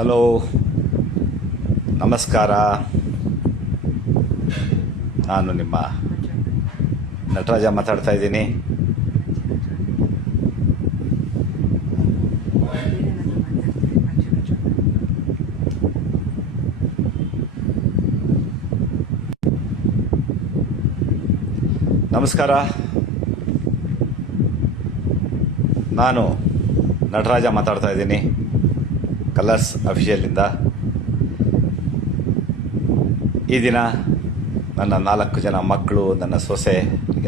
Hello, ನಮಸ್ಕಾರ. ನಾನು ನಿಮ್ಮ ನಟರಾಜ ಮಾತಾಡ್ತಾ ಇದ್ದೀನಿ. ನಮಸ್ಕಾರ, ನಾನು ನಟರಾಜ ಮಾತಾಡ್ತಾ ಇದ್ದೀನಿ ಕಲರ್ಸ್ ಅಫಿಷಿಯಲಿಂದ. ಈ ದಿನ ನನ್ನ 4 ಜನ ಮಕ್ಕಳು, ನನ್ನ ಸೊಸೆ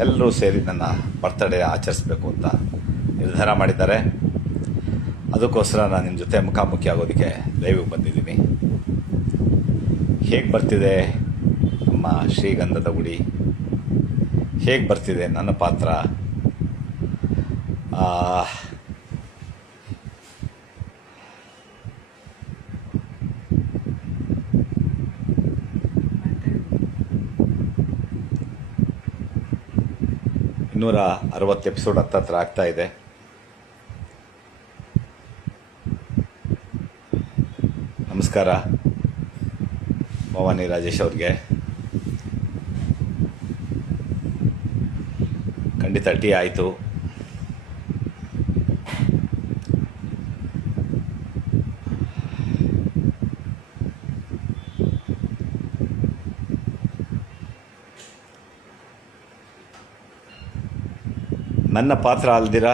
ಎಲ್ಲರೂ ಸೇರಿ ನನ್ನ ಬರ್ತ್ಡೇ ಆಚರಿಸಬೇಕು ಅಂತ ನಿರ್ಧಾರ ಮಾಡಿದ್ದಾರೆ. ಅದಕ್ಕೋಸ್ಕರ ನಾನು ನಿಮ್ಮ ಜೊತೆ ಮುಖಾಮುಖಿ ಆಗೋದಕ್ಕೆ ಲೈವಿಗೆ ಬಂದಿದ್ದೀನಿ. ಹೇಗೆ ಬರ್ತಿದೆ ನಮ್ಮ ಶ್ರೀಗಂಧದ ಗುಡಿ, ಹೇಗೆ ಬರ್ತಿದೆ ನನ್ನ ಪಾತ್ರ, ಇನ್ನೂರ 60 ಎಪಿಸೋಡ್ ಹತ್ತತ್ರ ಆಗ್ತಾ ಇದೆ. ನಮಸ್ಕಾರ ಭವಾನಿ ರಾಜೇಶ್ ಅವ್ರಿಗೆ. ಖಂಡಿತ ಟೀ ಆಯಿತು. ನನ್ನ ಪಾತ್ರ ಅಲ್ದಿರ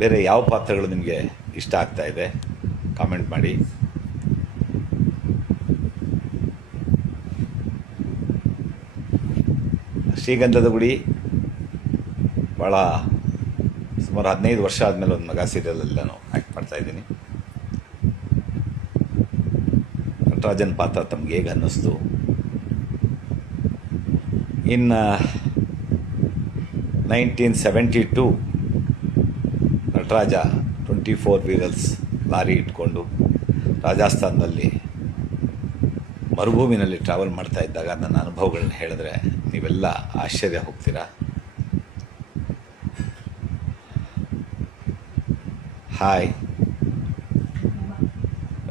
ಬೇರೆ ಯಾವ ಪಾತ್ರಗಳು ನಿಮಗೆ ಇಷ್ಟ ಆಗ್ತಾ ಇದೆ ಕಾಮೆಂಟ್ ಮಾಡಿ. ಶ್ರೀಗಂಧದ ಗುಡಿ ಭಾಳ ಸುಮಾರು 15 ವರ್ಷ ಆದಮೇಲೆ ಒಂದು ಮಗ ಸೀರಿಯಲಲ್ಲಿ ನಾನು ಆ್ಯಕ್ಟ್ ಮಾಡ್ತಾಯಿದ್ದೀನಿ. ನಟರಾಜನ್ ಪಾತ್ರ ತಮ್ಗೆ ಹೇಗೆ ಅನ್ನಿಸ್ತು? ಇನ್ನು 1972 ನಟರಾಜ 24 ವೀಲರ್ಸ್ ಲಾರಿ ಇಟ್ಕೊಂಡು ರಾಜಸ್ಥಾನದಲ್ಲಿ ಮರುಭೂಮಿನಲ್ಲಿ ಟ್ರಾವೆಲ್ ಮಾಡ್ತಾ ಇದ್ದಾಗ ನನ್ನ ಅನುಭವಗಳನ್ನ ಹೇಳಿದ್ರೆ ನೀವೆಲ್ಲ ಆಶ್ಚರ್ಯ ಹೋಗ್ತೀರಾ. Hi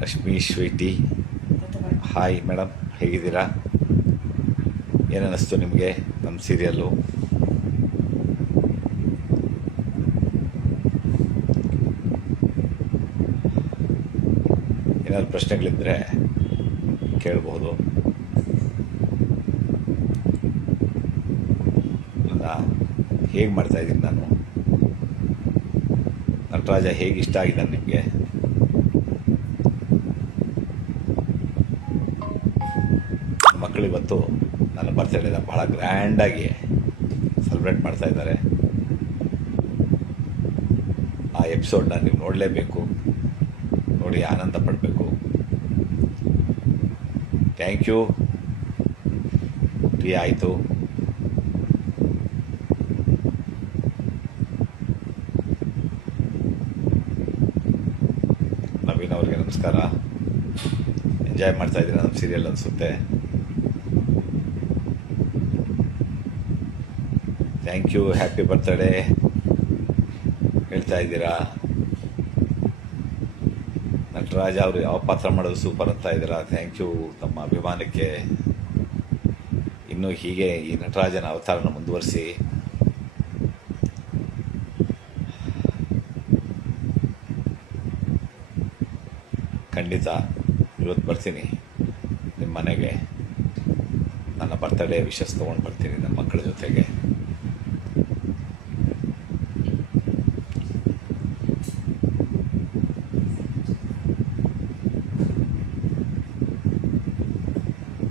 Rashmi sweety, hi madam, ಹೇಗಿದ್ದೀರಾ? ಏನನ್ನಿಸ್ತು ನಿಮಗೆ ನಮ್ಮ ಸೀರಿಯಲ್ಲು? ಏನಾದ್ರು ಪ್ರಶ್ನೆಗಳಿದ್ದರೆ ಕೇಳಬಹುದು. ಹೇಗೆ ಮಾಡ್ತಾಯಿದ್ದೀನಿ ನಾನು? ನಟರಾಜ ಹೇಗೆ ಇಷ್ಟ ಆಗಿದ್ದಾನೆ ನಿಮಗೆ? ಮಕ್ಕಳಿವತ್ತು ನನ್ನ ಬರ್ತ್ಡೇನ ಭಾಳ ಗ್ರ್ಯಾಂಡಾಗಿ ಸೆಲೆಬ್ರೇಟ್ ಮಾಡ್ತಾಯಿದ್ದಾರೆ. ಆ ಎಪಿಸೋಡನ್ನ ನೀವು ನೋಡಲೇಬೇಕು, ನೋಡಿ ಆನಂದ ಪಡಬೇಕು. Thank you. ಟೀ ಆಯಿತು. ನವೀನ್ ಅವ್ರಿಗೆ ನಮಸ್ಕಾರ. ಎಂಜಾಯ್ ಮಾಡ್ತಾಯಿದ್ದೀರಾ ನಮ್ಮ ಸೀರಿಯಲ್ ಅನಿಸುತ್ತೆ. Thank you. ಹ್ಯಾಪಿ ಬರ್ತ್ಡೇ ಹೇಳ್ತಾ ಇದ್ದೀರಾ. ನಟರಾಜ ಅವರು ಯಾವ ಪಾತ್ರ ಮಾಡೋದು ಸೂಪರ್ ಅಂತ ಇದ್ದೀರಾ. ಥ್ಯಾಂಕ್ ಯು ತಮ್ಮ ಅಭಿಮಾನಕ್ಕೆ. ಇನ್ನೂ ಹೀಗೆ ಈ ನಟರಾಜನ ಅವತಾರನ ಮುಂದುವರಿಸಿ. ಖಂಡಿತ ಇವತ್ತು ಬರ್ತೀನಿ ನಿಮ್ಮ ಮನೆಗೆ. ನನ್ನ ಬರ್ತ್ಡೇ ವಿಶಸ್ ತೊಗೊಂಡು ಬರ್ತೀನಿ ನನ್ನ ಮಕ್ಕಳ ಜೊತೆಗೆ.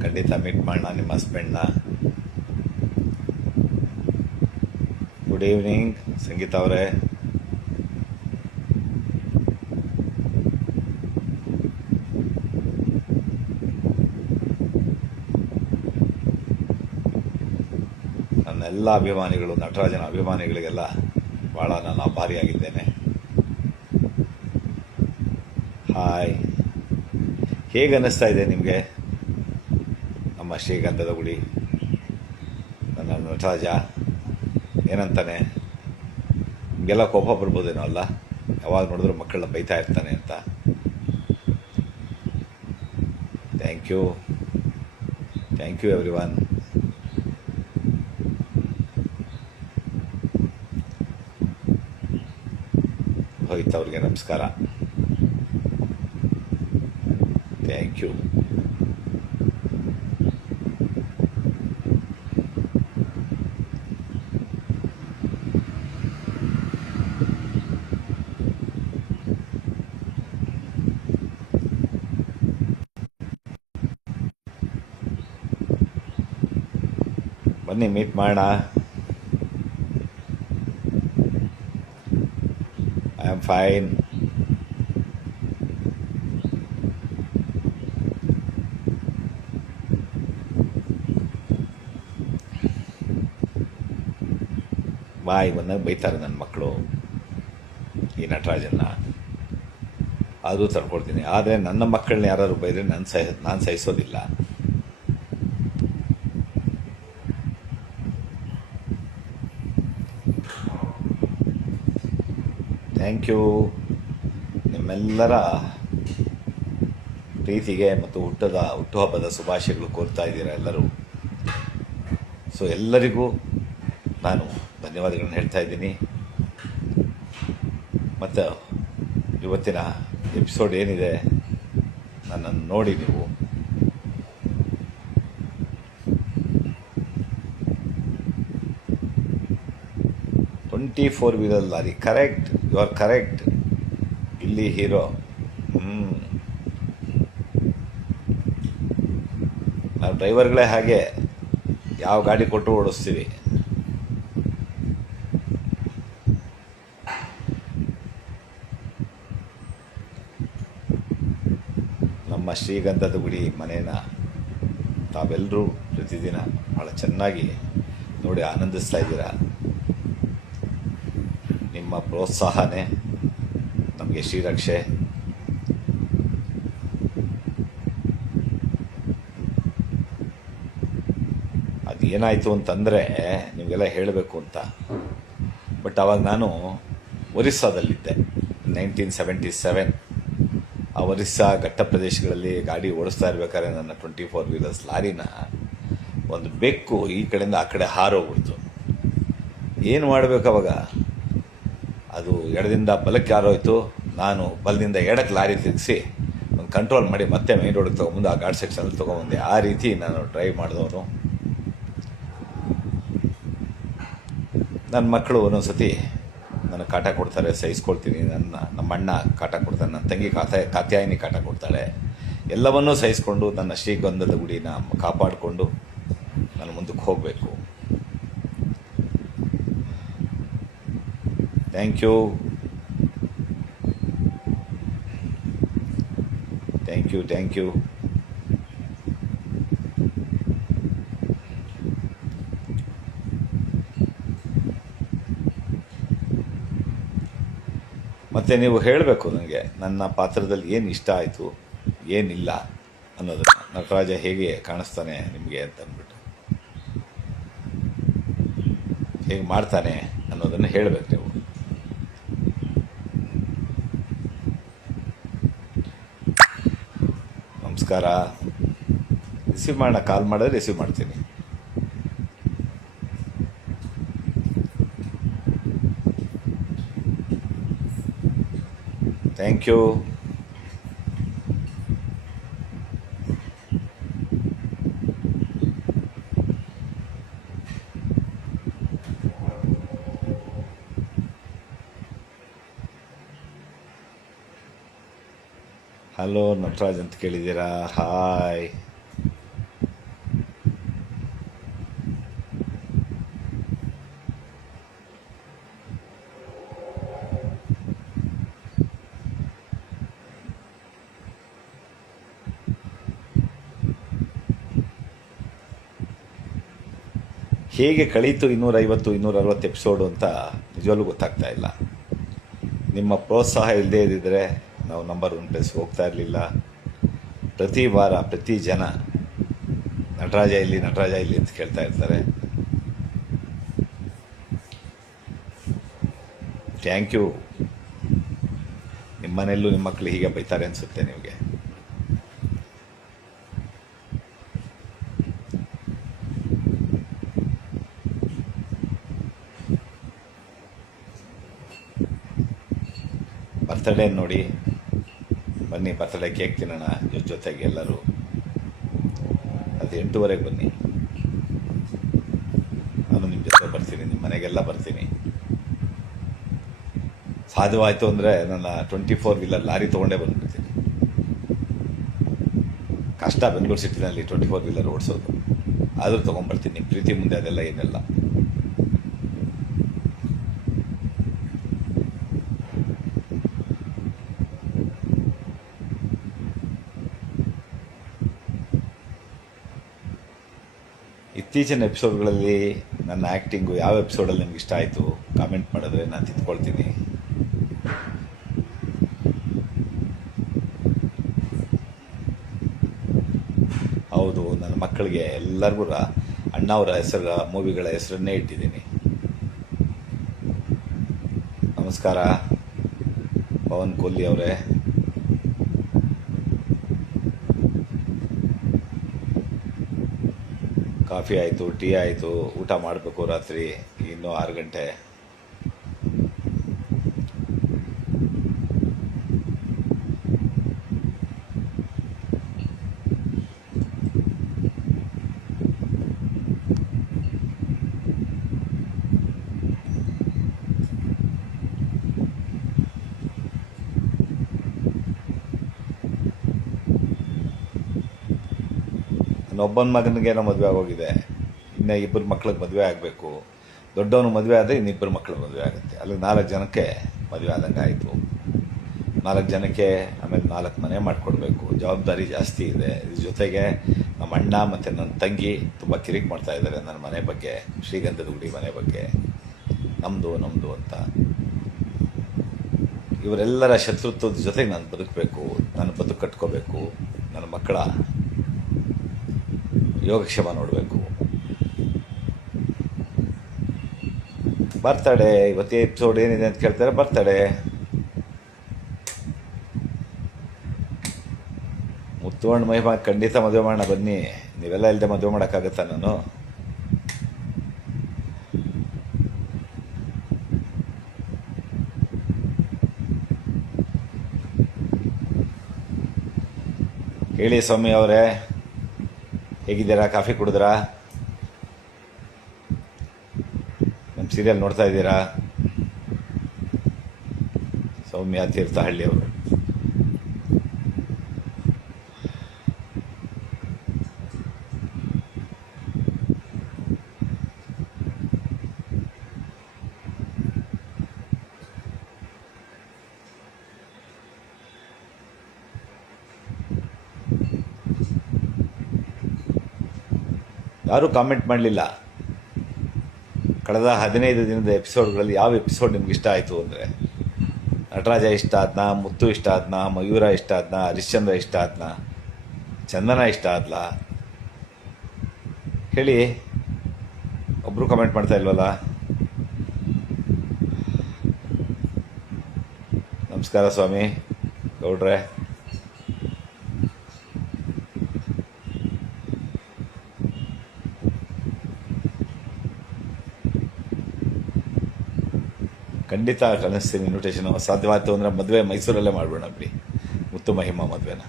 ಖಂಡಿತ ಮೀಟ್ ಮಾಡೋಣ ನಿಮ್ಮ ಹಸ್ಬೆಂಡ್ನ. ಗುಡ್ ಈವ್ನಿಂಗ್ ಸಂಗೀತ ಅವರೇ. ನನ್ನೆಲ್ಲ ಅಭಿಮಾನಿಗಳು, ನಟರಾಜನ ಅಭಿಮಾನಿಗಳಿಗೆಲ್ಲ ಭಾಳ ನಾನು ಆಭಾರಿಯಾಗಿದ್ದೇನೆ. ಹಾಯ್, ಹೇಗೆ ಅನ್ನಿಸ್ತಾ ಇದೆ ನಿಮಗೆ ನಮ್ಮ ಶ್ರೀಗಂಧದ ಗುಡಿ? ನನ್ನ ನಟರಾಜ ಏನಂತಾನೆ, ನಿಮಗೆಲ್ಲ ಕೋಪ ಬರ್ಬೋದೇನೋ ಅಲ್ಲ, ಯಾವಾಗ ನೋಡಿದ್ರು ಮಕ್ಕಳನ್ನ ಬೈತಾ ಇರ್ತಾನೆ ಅಂತ. Thank you everyone. ಹೋಯ್ತು, ಅವ್ರಿಗೆ ನಮಸ್ಕಾರ. Thank you. ಬನ್ನಿ ಮೀಟ್ ಮಾಡೋಣ. I am fine. ಬಾಯಿ ಬಂದಾಗ ಬೈತಾರೆ ನನ್ನ ಮಕ್ಕಳು ಈ ನಟರಾಜನ್ನ. ಆದರೂ ತಡ್ಕೊಳ್ತೀನಿ. ಆದರೆ ನನ್ನ ಮಕ್ಕಳನ್ನ ಯಾರಾದ್ರು ಬೈದರೆ ನಾನು ಸಹಿಸೋದಿಲ್ಲ. Thank you. ನಿಮ್ಮೆಲ್ಲರ ಪ್ರೀತಿಗೆ ಮತ್ತು ಹುಟ್ಟುಹಬ್ಬದ ಶುಭಾಶಯಗಳು ಕೋರ್ತಾ ಇದ್ದೀರಾ ಎಲ್ಲರೂ. ಸೊ ಎಲ್ಲರಿಗೂ ನಾನು ಧನ್ಯವಾದಗಳನ್ನು ಹೇಳ್ತಾ ಇದ್ದೀನಿ. ಮತ್ತು ಇವತ್ತಿನ ಎಪಿಸೋಡ್ ಏನಿದೆ ನನ್ನನ್ನು ನೋಡಿ ನೀವು. Twenty 4 wheeler lorry, correct, you are correct. ಇಲ್ಲಿ ಹೀರೋ. ನಾವು ಡ್ರೈವರ್ಗಳೇ ಹಾಗೆ, ಯಾವ ಗಾಡಿ ಕೊಟ್ಟರು ಓಡಿಸ್ತೀವಿ. ನಮ್ಮ ಶ್ರೀಗಂಧದ ಗುಡಿ ಮನೇನ ತಾವೆಲ್ಲರೂ ಪ್ರತಿದಿನ ಭಾಳ ಚೆನ್ನಾಗಿ ನೋಡಿ ಆನಂದಿಸ್ತಾ ಇದ್ದೀರಾ. ನಿಮ್ಮ ಪ್ರೋತ್ಸಾಹನೇ ನಮಗೆ ಶ್ರೀರಕ್ಷೆ. ಅದು ಏನಾಯಿತು ಅಂತಂದರೆ ನಿಮಗೆಲ್ಲ ಹೇಳಬೇಕು ಅಂತ. ಬಟ್ ಆವಾಗ ನಾನು ಒರಿಸ್ಸಾದಲ್ಲಿದ್ದೆ, 1977. ಆ ಒರಿಸ್ಸಾ ಘಟ್ಟ ಪ್ರದೇಶಗಳಲ್ಲಿ ಗಾಡಿ ಓಡಿಸ್ತಾ ಇರ್ಬೇಕಾದ್ರೆ ನನ್ನ 24 ವೀಲರ್ಸ್ ಲಾರಿನ ಒಂದು ಬೆಕ್ಕು ಈ ಕಡೆಯಿಂದ ಆ ಕಡೆ ಹಾರೋಗ್ಬಿಡ್ತು. ಏನು ಮಾಡಬೇಕು ಅವಾಗ? ಅದು ಎಡದಿಂದ ಬಲಕ್ಕೆ ಹಾರೋಯ್ತು. ನಾನು ಬಲದಿಂದ ಎಡಕ್ಕೆ ಲಾರಿ ತಿರುಗಿಸಿ ಒಂದು ಕಂಟ್ರೋಲ್ ಮಾಡಿ ಮತ್ತೆ ಮೈನ್ ರೋಡಿಗೆ ತೊಗೊಂಬಂದು ಆ ಘಾಟ್ ಸೆಕ್ಷನಲ್ಲಿ ತೊಗೊಂಬಂದೆ. ಆ ರೀತಿ ನಾನು ಡ್ರೈವ್ ಮಾಡಿದವನು. ನನ್ನ ಮಕ್ಕಳು ಒಂದೊಂದು ಸತಿ ನನಗೆ ಕಾಟ ಕೊಡ್ತಾರೆ, ಸಹಿಸ್ಕೊಳ್ತೀನಿ. ನಮ್ಮ ಅಣ್ಣ ಕಾಟ ಕೊಡ್ತಾನೆ, ನನ್ನ ತಂಗಿ ಕಾತ್ಯಾಯಿನಿ ಕಾಟ ಕೊಡ್ತಾಳೆ. ಎಲ್ಲವನ್ನೂ ಸಹಿಸ್ಕೊಂಡು ನನ್ನ ಶ್ರೀಗಂಧದ ಗುಡಿನ ಕಾಪಾಡಿಕೊಂಡು ನಾನು ಮುಂದಕ್ಕೆ ಹೋಗಬೇಕು. Thank you. ಮತ್ತು ನೀವು ಹೇಳಬೇಕು ನನಗೆ ನನ್ನ ಪಾತ್ರದಲ್ಲಿ ಏನು ಇಷ್ಟ ಆಯಿತು, ಏನಿಲ್ಲ ಅನ್ನೋದನ್ನು. ನಟರಾಜ ಹೇಗೆ ಕಾಣಿಸ್ತಾನೆ ನಿಮಗೆ ಅಂತ ಅಂದ್ಬಿಟ್ಟು, ಹೇಗೆ ಮಾಡ್ತಾನೆ ಅನ್ನೋದನ್ನು ಹೇಳಬೇಕು ನೀವು. ನಮಸ್ಕಾರ. ರಿಸೀವ್ ಮಾಡೋಣ, ಕಾಲ್ ಮಾಡಿದ್ರೆ ರಿಸೀವ್ ಮಾಡ್ತೀನಿ. Thank you. ಹಲೋ ನಟರಾಜ್ ಅಂತ ಕೇಳಿದ್ದೀರಾ? ಹಾಯ್. ಹೇಗೆ ಕಳೀತು 250 260 ಎಪಿಸೋಡು ಅಂತ ನಿಜವಾಗ್ಲೂ ಗೊತ್ತಾಗ್ತಾ ಇಲ್ಲ. ನಿಮ್ಮ ಪ್ರೋತ್ಸಾಹ ಇಲ್ಲದೇ ಇದ್ದಿದ್ದರೆ ನಾವು ನಂಬರ್ 1 ಪ್ಲೇಸ್ ಹೋಗ್ತಾ ಇರಲಿಲ್ಲ. ಪ್ರತಿ ವಾರ ಪ್ರತಿ ಜನ ನಟರಾಜ ಇಲ್ಲಿ ಅಂತ ಕೇಳ್ತಾ ಇರ್ತಾರೆ. Thank you. ನಿಮ್ಮ ಮನೆಯಲ್ಲೂ ನಿಮ್ಮ ಮಕ್ಕಳು ಹೀಗೆ ಬೈತಾರೆ ಅನಿಸುತ್ತೆ ನಿಮಗೆ. ಬರ್ತಡೇ ನೋಡಿ, ಬನ್ನಿ ಬರ್ತಡೇ ಕೇಕ್ ತಿನ್ನೋಣ ಜೊತೆಗೆ ಎಲ್ಲರೂ. ಅದು 8:30 ಬನ್ನಿ, ನಾನು ನಿಮ್ಮ ಜೊತೆ ಬರ್ತೀನಿ, ನಿಮ್ಮ ಮನೆಗೆಲ್ಲ ಬರ್ತೀನಿ. ಸಾಧ್ಯವಾಯಿತು ಅಂದರೆ ನನ್ನ 24 ವೀಲರ್ ಲಾರಿ ತೊಗೊಂಡೇ ಬಂದುಬಿಡ್ತೀನಿ. ಕಷ್ಟ ಬೆಂಗಳೂರು ಸಿಟಿನಲ್ಲಿ 24 ವೀಲರ್ ಓಡಿಸೋದು, ಆದರೂ ತೊಗೊಂಡ್ಬರ್ತೀನಿ. ಪ್ರೀತಿ ಮುಂದೆ ಅದೆಲ್ಲ ಏನೆಲ್ಲ. ಇತ್ತೀಚಿನ ಎಪಿಸೋಡ್ಗಳಲ್ಲಿ ನನ್ನ ಆ್ಯಕ್ಟಿಂಗು ಯಾವ ಎಪಿಸೋಡಲ್ಲಿ ನಿಮ್ಗೆ ಇಷ್ಟ ಆಯಿತು ಕಾಮೆಂಟ್ ಮಾಡಿದ್ರೆ ನಾನು ತಿದ್ಕೊಳ್ತೀನಿ. ಹೌದು, ನನ್ನ ಮಕ್ಕಳಿಗೆ ಎಲ್ಲರಿಗೂ ಅಣ್ಣವರ ಹೆಸರು ಮೂವಿಗಳ ಹೆಸರನ್ನೇ ಇಟ್ಟಿದ್ದೀನಿ. ನಮಸ್ಕಾರ ಪವನ್ ಕೊಹ್ಲಿ ಅವರೇ. ಕಾಫಿ ಆಯಿತು, ಟೀ ಆಯಿತು, ಊಟ ಮಾಡಬೇಕು. ರಾತ್ರಿ ಇನ್ನೂ 6 ಗಂಟೆ. ನನ್ನೊಬ್ಬನ ಮಗನಿಗೆ ಮದುವೆ ಆಗೋಗಿದೆ, ಇನ್ನು 2 ಮಕ್ಳಿಗೆ ಮದುವೆ ಆಗಬೇಕು. ದೊಡ್ಡವನು ಮದುವೆ ಆದರೆ ಇನ್ನಿಬ್ಬರು ಮಕ್ಕಳು ಮದುವೆ ಆಗುತ್ತೆ. ಅಲ್ಲಿ 4 ಜನಕ್ಕೆ ಮದುವೆ ಆದಂಗೆ ಆಯಿತು. 4 ಜನಕ್ಕೆ ಆಮೇಲೆ 4 ಮನೆ ಮಾಡಿಕೊಡ್ಬೇಕು. ಜವಾಬ್ದಾರಿ ಜಾಸ್ತಿ ಇದೆ. ಇದ್ರ ಜೊತೆಗೆ ನಮ್ಮ ಅಣ್ಣ ಮತ್ತು ನನ್ನ ತಂಗಿ ತುಂಬ ಕಿರಿಕ್ ಮಾಡ್ತಾಯಿದ್ದಾರೆ ನನ್ನ ಮನೆ ಬಗ್ಗೆ, ಶ್ರೀಗಂಧದ ಗುಡಿ ಮನೆ ಬಗ್ಗೆ. ನಮ್ಮದು ಅಂತ. ಇವರೆಲ್ಲರ ಶತ್ರುತ್ವದ ಜೊತೆಗೆ ನಾನು ಬದುಕಬೇಕು, ನಾನು ಬದುಕು ಕಟ್ಕೋಬೇಕು. ನನ್ನ ಮಕ್ಕಳ ಯೋಗಕ್ಷೇಮ ನೋಡಬೇಕು. ಬರ್ತಡೇ ಇವತ್ತೇ ಎಪಿಸೋಡ್ ಏನಿದೆ ಅಂತ ಕೇಳ್ತಾರೆ. ಬರ್ತಡೇ ಮುತ್ತುವಣ್ಣ ಮಹಿಮಾ ಖಂಡಿತ ಮದುವೆ ಮಾಡೋಣ ಬನ್ನಿ. ನೀವೆಲ್ಲ ಇಲ್ಲದೆ ಮದುವೆ ಮಾಡೋಕ್ಕಾಗತ್ತಾ ನಾನು? ಹೇಳಿ ಸ್ವಾಮಿ ಅವರೇ, ಹೇಗಿದ್ದೀರಾ? ಕಾಫಿ ಕುಡಿದ್ರಾ? ನಮ್ಮ ಸೀರಿಯಲ್ ನೋಡ್ತಾ ಇದ್ದೀರಾ? ಸೌಮ್ಯ ತೀರ್ಥಹಳ್ಳಿ ಅವರು. ಯಾರೂ ಕಾಮೆಂಟ್ ಮಾಡಲಿಲ್ಲ. ಕಳೆದ 15 ದಿನದ ಎಪಿಸೋಡ್ಗಳಲ್ಲಿ ಯಾವ ಎಪಿಸೋಡ್ ನಿಮ್ಗೆ ಇಷ್ಟ ಆಯಿತು ಅಂದರೆ, ನಟರಾಜ ಇಷ್ಟ ಆದ್ನಾ, ಮುತ್ತು ಇಷ್ಟ ಆದ್ನಾ, ಮಯೂರ ಇಷ್ಟ ಆದ್ನಾ, ಹರಿಶ್ಚಂದ್ರ ಇಷ್ಟ ಆದ್ನಾ, ಚಂದನ ಇಷ್ಟ ಆದ್ಲಾ? ಹೇಳಿ. ಒಬ್ಬರು ಕಮೆಂಟ್ ಮಾಡ್ತಾ ಇಲ್ವಲ್ಲ. ನಮಸ್ಕಾರ ಸ್ವಾಮಿ ಗೌಡ್ರೆ. ಖಂಡಿತ ಕಳಿಸ್ತೀನಿ ಇನ್ವಿಟೇಷನು. ಸಾಧ್ಯವಾಯಿತು ಅಂದರೆ ಮದುವೆ ಮೈಸೂರಲ್ಲೇ ಮಾಡಿಬಿಡೋಣ ಬಿಡಿ, ಮುತ್ತು ಮಹಿಮಾ ಮದುವೆನ.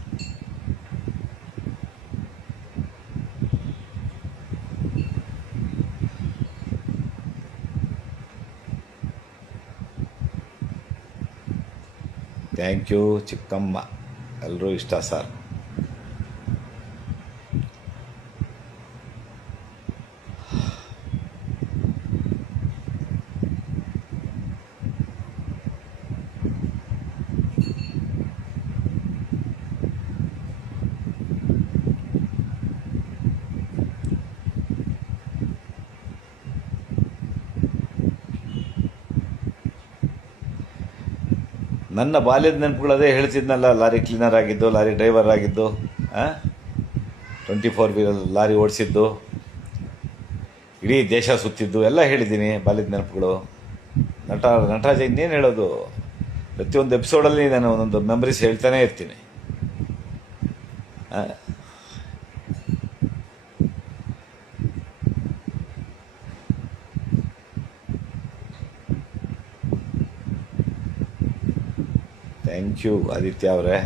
ಥ್ಯಾಂಕ್ ಯು ಚಿಕ್ಕಮ್ಮ, ಎಲ್ಲರೂ ಇಷ್ಟ ಸರ್. ನನ್ನ ಬಾಲ್ಯದ ನೆನಪುಗಳದೇ ಹೇಳ್ತಿದ್ನಲ್ಲ. ಲಾರಿ ಕ್ಲೀನರ್ ಆಗಿದ್ದು, ಲಾರಿ ಡ್ರೈವರ್ ಆಗಿದ್ದು, 24 ವೀಲರ್ ಲಾರಿ ಓಡಿಸಿದ್ದು, ಇಡೀ ದೇಶ ಸುತ್ತಿದ್ದು ಎಲ್ಲ ಹೇಳಿದ್ದೀನಿ. ಬಾಲ್ಯದ ನೆನಪುಗಳು. ನಟರಾಜ ಇನ್ನೇನು ಹೇಳೋದು? ಪ್ರತಿಯೊಂದು ಎಪಿಸೋಡಲ್ಲಿ ನಾನು ಒಂದೊಂದು ಮೆಮರೀಸ್ ಹೇಳ್ತಾನೇ ಇರ್ತೀನಿ. ಥ್ಯಾಂಕ್ ಯು ಆದಿತ್ಯ ಅವರೇ.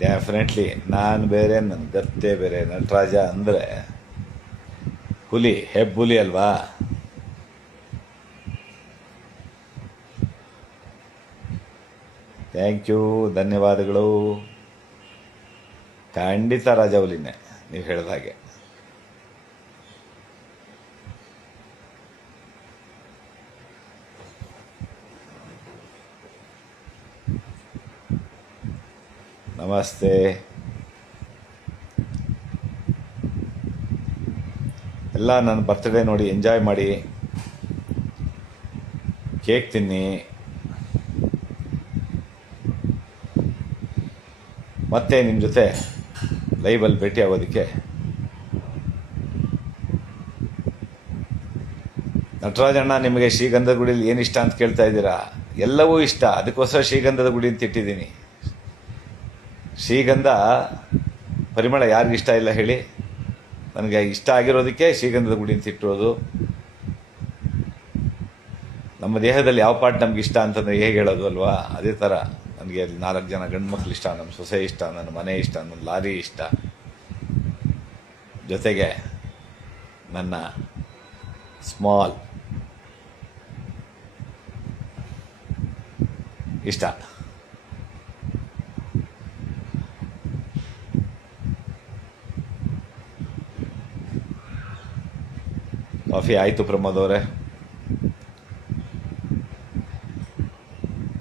ಡೆಫಿನೆಟ್ಲಿ ನಾನು ಬೇರೆ, ನನ್ನ ಗತ್ತೆ ಬೇರೆ. ನಟರಾಜ ಅಂದರೆ ಹುಲಿ, ಹೆಬ್ಬುಲಿ ಅಲ್ವಾ. ಥ್ಯಾಂಕ್ ಯು, ಧನ್ಯವಾದಗಳು. ಖಂಡಿತ ರಾಜ ಹುಲಿನೇ, ನೀವು ಹೇಳಿದ ಹಾಗೆ. ನಮಸ್ತೆ. ಎಲ್ಲ ನನ್ನ ಬರ್ತ್ಡೇ ನೋಡಿ ಎಂಜಾಯ್ ಮಾಡಿ, ಕೇಕ್ ತಿನ್ನಿ, ಮತ್ತೆ ನಿಮ್ಮ ಜೊತೆ ಲೈವಲ್ಲಿ ಭೇಟಿ ಆಗೋದಕ್ಕೆ. ನಟರಾಜಣ್ಣ, ನಿಮಗೆ ಶ್ರೀಗಂಧದ ಗುಡಿಯಲ್ಲಿ ಏನು ಇಷ್ಟ ಅಂತ ಕೇಳ್ತಾ ಇದ್ದೀರಾ? ಎಲ್ಲವೂ ಇಷ್ಟ, ಅದಕ್ಕೋಸ್ಕರ ಶ್ರೀಗಂಧದ ಗುಡಿ ಅಂತ ಇಟ್ಟಿದ್ದೀನಿ. ಶ್ರೀಗಂಧ ಪರಿಮಳ ಯಾರಿಗಿಷ್ಟ ಇಲ್ಲ ಹೇಳಿ? ನನಗೆ ಇಷ್ಟ ಆಗಿರೋದಕ್ಕೆ ಶ್ರೀಗಂಧದ ಗುಡಿ ಅಂತ ಇಟ್ಟಿರೋದು. ನಮ್ಮ ದೇಹದಲ್ಲಿ ಯಾವ ಪಾರ್ಟ್ ನಮ್ಗೆ ಇಷ್ಟ ಅಂತಂದರೆ ಹೇಗೆ ಹೇಳೋದು ಅಲ್ವಾ? ಅದೇ ಥರ ನನಗೆ 4 ಜನ ಗಂಡು ಮಕ್ಕಳು ಇಷ್ಟ, ನಮ್ಮ ಸೊಸೆ ಇಷ್ಟ, ನನ್ನ ಮನೆ ಇಷ್ಟ, ನನ್ನ ಲಾರಿ ಇಷ್ಟ, ಜೊತೆಗೆ ನನ್ನ ಸ್ಮಾಲ್ ಇಷ್ಟ. ಕಾಫಿ ಆಯಿತು ಪ್ರಮೋದ್ ಅವರೇ.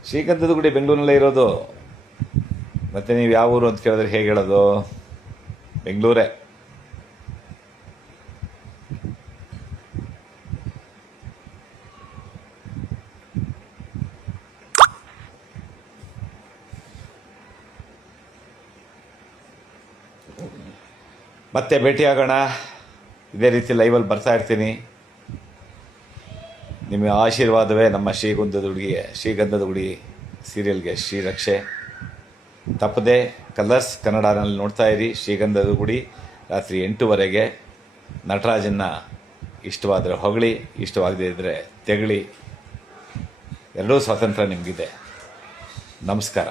ಶ್ರೀಗಂಧದ ಗುಡಿ ಬೆಂಗಳೂರಿನಲ್ಲೇ ಇರೋದು. ಮತ್ತೆ ನೀವು ಯಾವ ಊರು ಅಂತ ಕೇಳಿದ್ರೆ ಹೇಗೆ ಹೇಳೋದು? ಬೆಂಗಳೂರೇ. ಮತ್ತೆ ಭೇಟಿಯಾಗೋಣ. ಇದೇ ರೀತಿ ಲೈವಲ್ಲಿ ಬರ್ತಾ ಇರ್ತೀನಿ. ನಿಮ್ಮ ಆಶೀರ್ವಾದವೇ ನಮ್ಮ ಶ್ರೀಗಂಧದ ಗುಡಿ ಸೀರಿಯಲ್ಗೆ ಶ್ರೀರಕ್ಷೆ. ತಪ್ಪದೆ ಕಲರ್ಸ್ ಕನ್ನಡನಲ್ಲಿ ನೋಡ್ತಾ ಇರಿ. ಶ್ರೀಗಂಧದ ಗುಡಿ ರಾತ್ರಿ 8 ನಟರಾಜನ್ನ ಇಷ್ಟವಾದರೆ ಹೊಗಳಿ, ಇಷ್ಟವಾಗದೇ ಇದ್ದರೆ ತೆಗಳಿ. ಎರಡೂ ಸ್ವಾತಂತ್ರ್ಯ ನಿಮಗಿದೆ. ನಮಸ್ಕಾರ.